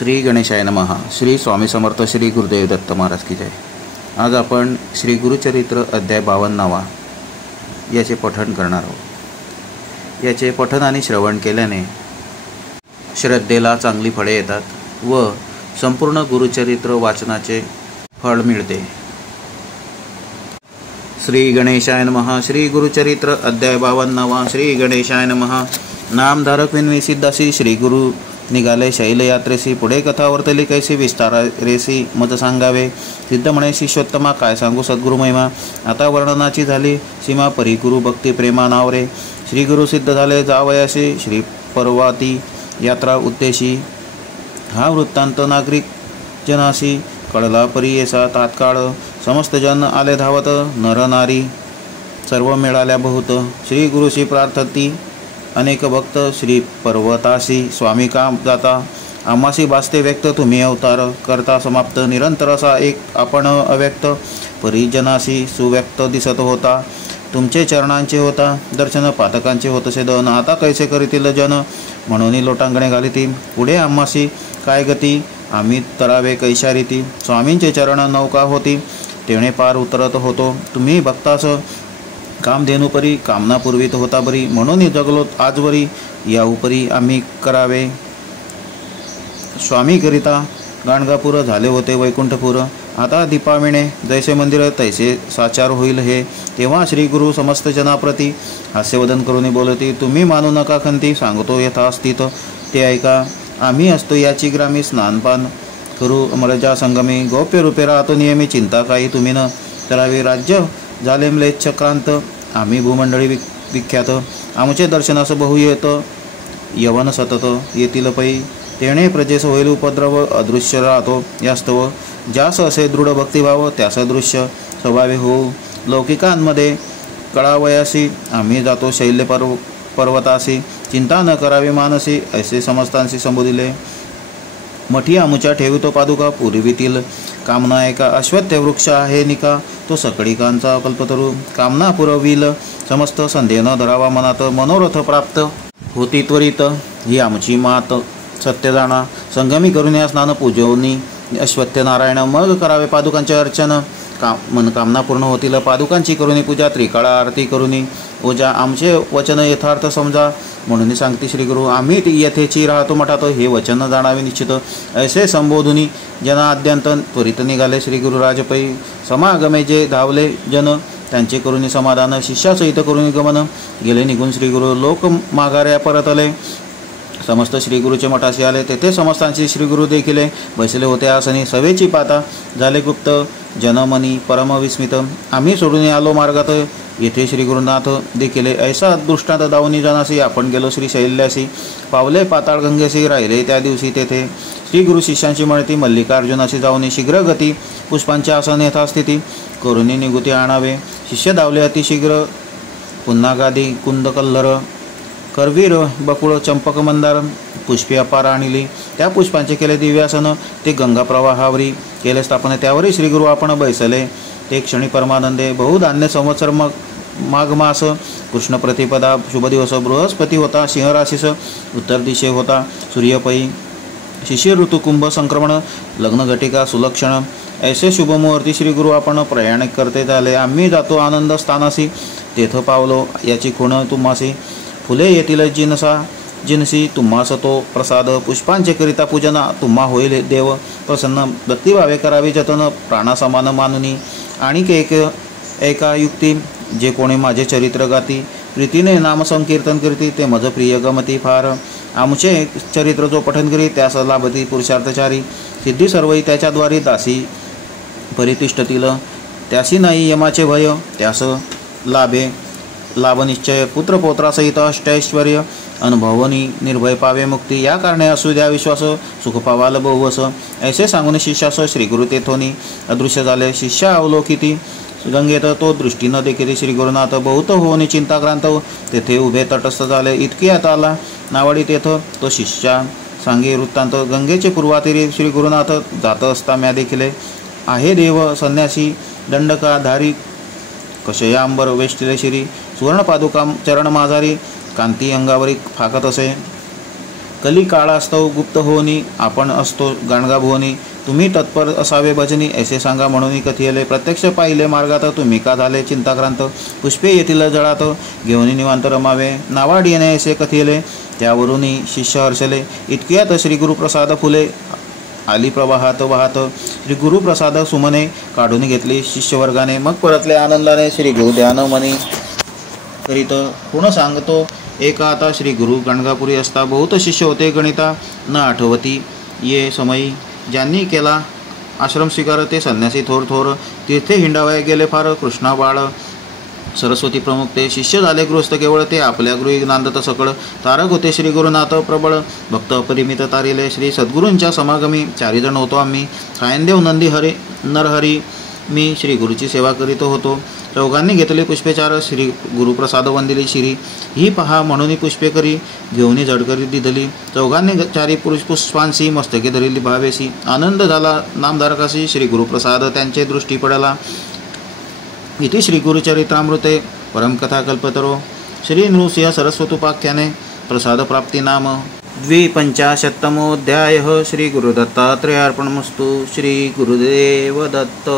श्री गणेशाय नमः. श्री स्वामी समर्थ श्री गुरुदेव दत्त महाराज की जय. आज आपण श्री गुरुचरित्र अध्याय 52 याचे पठण करणार आहोत. याचे पठण आणि श्रवण केल्याने श्रद्धेला चांगली फळे येतात व संपूर्ण गुरुचरित्र वाचनाचे फळ मिळते. श्री गणेशाय नमः. श्री गुरुचरित्र अध्याय 52. श्री गणेशाय नमः. नामधारक विनवी सिद्धासी श्री गुरु निघाले शैलयात्रेसी. पुढे कथा वर्तली कैसी विस्तारेसी मत सांगावे. सिद्ध म्हणे शिष्योत्तमा काय सांगू सद्गुरु महिमा. आता वर्णनाची झाली सीमा परी गुरु भक्ती प्रेमा नावरे. श्री गुरु सिद्ध झाले जावयाशी श्री पर्वती यात्रा उद्देशी. हा वृत्तांत नागरिक जनासी कळला परी येसा तात्काळ. समस्त जन आले धावत नर नारी सर्व मिळाल्या बहुत. श्री गुरुशी प्रार्थती अनेक भक्त श्री पर्वतासी. स्वामी काम जाता आम्हासी भासते व्यक्त तुम्ही अवतार करता समाप्त. निरंतर असा एक आपण अव्यक्त परिजनासी सुव्यक्त दिसत होता. तुमचे चरणांचे होता दर्शन पातकांचे होतसे दन. आता कैसे करीतील जन म्हणून लोटांगणे घालिती. पुढे आम्हासी काय गती आम्ही तरावे कैशा रीती. स्वामींचे चरण नौका होती तेणे पार उतरत होतो. तुम्ही भक्तास कामधेनुपरी कामना पुरवित होता बरी. म्हणून जगलो आजवरी या उपरी आम्ही करावे. स्वामी करिता गाणगापूर झाले होते वैकुंठपूर. आता दीपाविणे जैसे मंदिर तैसे साचार होईल हे. तेव्हा श्री गुरु समस्त जनाप्रती हास्यवदन करून बोलती. तुम्ही मानू नका खंती सांगतो यथास्थित ते ऐका. आम्ही असतो याची ग्रामी स्नानपान करू अमरजा संगमी. गौप्य रूपे राहतो नियमी चिंता काही तुम्ही न करावी. राज्य झाले म्लेच्छक्रांत आम्ही भूमंडळी विख्यात. आमचे दर्शनास बहु येत यवन सतत येतील पै. तेणे प्रजेस होईल उपद्रव अदृश्य राहतो यास्तव. ज्यास असे दृढ भक्तिभाव त्यास दृश्य स्वभावे होऊ. लौकिकांमध्ये कळावयासी आम्ही जातो शैल्य पर्वतासी. चिंता न करावी मानसी ऐसे समस्तांशी संबोधिले. मठी आमुच्या ठेवितो पादुका पूर्वीतील कामना एका. अश्वत्थ वृक्ष आहे निका तो सकळिकांचा कल्पतरू. कामना पुरविल समस्त संदेह न धरावा मनात. मनोरथ प्राप्त होती त्वरित ही आमची मात. सत्य जाणा संगमी करून या स्नान पूजवनी अश्वत्थ नारायण. मग करावे पादुकांचे अर्चन मनकामना पूर्ण होतील. पादुकांची करुणी पूजा त्रिकाळा आरती करुणी ओजा. आमचे वचन यथार्थ समजा म्हणून सांगते श्री गुरु. आम्ही यथेची राहतो मठात हे वचन जाणावे निश्चित. ऐसे संबोधुनी जना अद्यंत त्वरित निघाले श्री गुरुराजपै. समागमे जे धावले जन त्यांचे करुणी समाधान. शिष्यासहित करुणी गमन गेले निघून श्री गुरु. लोक माघाऱ्या परतले समस्त श्री गुरुचे मठाशी आले. तेथे समस्तांची श्री गुरु देखिले बसले होते आसनी. सवेची पाता झाले गुप्त जनमनी परम विस्मित. आम्ही सोडून आलो मार्गात येथे श्री गुरुनाथ देखिले. ऐसा दृष्टांत दावनी जनासी आपण गेलो श्री शैल्यासी. पावले पाताळ गंगेसी राहिले त्या दिवशी तेथे. श्री गुरु शिष्यांची म्हणती मल्लिकार्जुनाशी जाऊनी. शीघ्र गती पुष्पांच्या आसन यथास्थिती करुणी निगुती आणावे. शिष्य धावले अतिशीघ्र पुन्हा गादी कुंद कल्लर करवीर बकुळ चंपक मंदार पुष्पे अपार आणली. त्या पुष्पांचे केले दिव्यासन ते गंगा प्रवाहावरी केले स्थापन. त्यावरी श्री गुरु आपण बैसले ते क्षणी परमानंदे. बहुधान्य संवत्सर माघ मास कृष्ण प्रतिपदा शुभ दिवस. बृहस्पती होता सिंहराशीस उत्तर दिशे होता सूर्यपै. शिशिर ऋतू कुंभ संक्रमण लग्न घटिका सुलक्षण. ऐसे शुभ मुहूर्ती श्री गुरु आपण प्रयाण करते झाले. आम्ही जातो आनंद स्थानासी तेथ पावलो याची खूण तुम्हासी. फुले येतील जिनसी तुम्हास तो प्रसाद. पुष्पांचे करिता पूजना तुम्हा होईल देव प्रसन्न. भक्तिभावे करावी जतन प्राणासमान मानुनी. आणि एका युक्ती जे कोणी माझे चरित्र गाती. प्रीतीने नाम संकीर्तन करती ते मज प्रिय गमती फार. आमचे चरित्र जो पठन करी त्यास लाभती पुरुषार्थचारी. सिद्धी सर्वही त्याच्याद्वारी दासी परितिष्ठतील. त्यासी नाही यमाचे भय त्यास लाभ निश्चय. पुत्रपौत्रासहित अष्टैश्वर्य अनुभवनी निर्भय पावे मुक्ती. या कारणे असू द्या विश्वास सुख पावाल बहुवस. ऐसे सांगून शिष्यास श्री गुरु तेथोनी अदृश्य झाले. शिष्या अवलोकिती गंगेत तो दृष्टीनं देखील श्री गुरुनाथ. बहुत होऊन चिंताक्रांत तेथे उभे तटस्थ झाले. इतकी आता आला नावाडी तेथ तो शिष्या सांगे वृत्तांत. गंगेचे पूर्वातिरी श्री गुरुनाथ जात असता म्या देखिले. आहे देव संन्यासी दंडकाधारी कशयांबर वेष्टिले शिरी. सुवर्ण पादुका चरण माझारी कांती अंगावरी फाकत असे. कली काळास्तव गुप्त होनी आपण असतो गाणगा भुवनी तुम्ही तत्पर असावे भजनी ऐसे सांगा म्हणून कथियले प्रत्यक्ष पाहिले मार्गात तुम्ही का झाले चिंताक्रांत पुष्पे येथील जळात घेऊन निवांत रमावे नावाड येणे ऐसे कथियले त्यावरून शिष्य हर्षले इतक्यात श्री गुरुप्रसाद फुले आली प्रवाहात वाहत श्री गुरुप्रसाद सुमने काढून घेतली शिष्यवर्गाने मग परतले आनंदाने श्री गुरु ध्यान मनी करीत पुन्हा सांगतो एका आता श्री गुरु गाणगापुरी असता बहुत शिष्य होते गणिता न आठवती ये समयी ज्यांनी केला आश्रम स्वीकार ते संन्यासी थोर थोर तीर्थे हिंडावया गेले फार कृष्णा बाळ सरस्वती प्रमुख ते शिष्य झाले गृहस्थ केवळ ते आपल्या गृही नांदत सकळ तारक होते श्री गुरुनाथ प्रबळ भक्त अपरिमित तारिले श्री सद्गुरूंच्या समागमी 4 जण होतो आम्ही सायनदेव नंदी हरी नरहरी मी श्री गुरुची सेवा करीत होतो चौघांनी घेतली पुष्पेचार श्री गुरुप्रसाद वंदिली शिरी ही पहा म्हणून पुष्पे करी घेऊन झडकरी दिधली चौघांनी 4 पुष्पांशी मस्तके धरिली भावेसी आनंद झाला नामधारकाशी श्री गुरुप्रसाद त्यांचे दृष्टी पडला इति श्री गुरुचरित्रामृते परमकथा कल्पतरो श्री नृसिंह सरस्वतोपाख्याने प्रसाद प्राप्ति नाम 250तमोऽध्यायः श्री गुरुदत्तात्रेयार्पणमस्तु श्री गुरुदेव दत्त।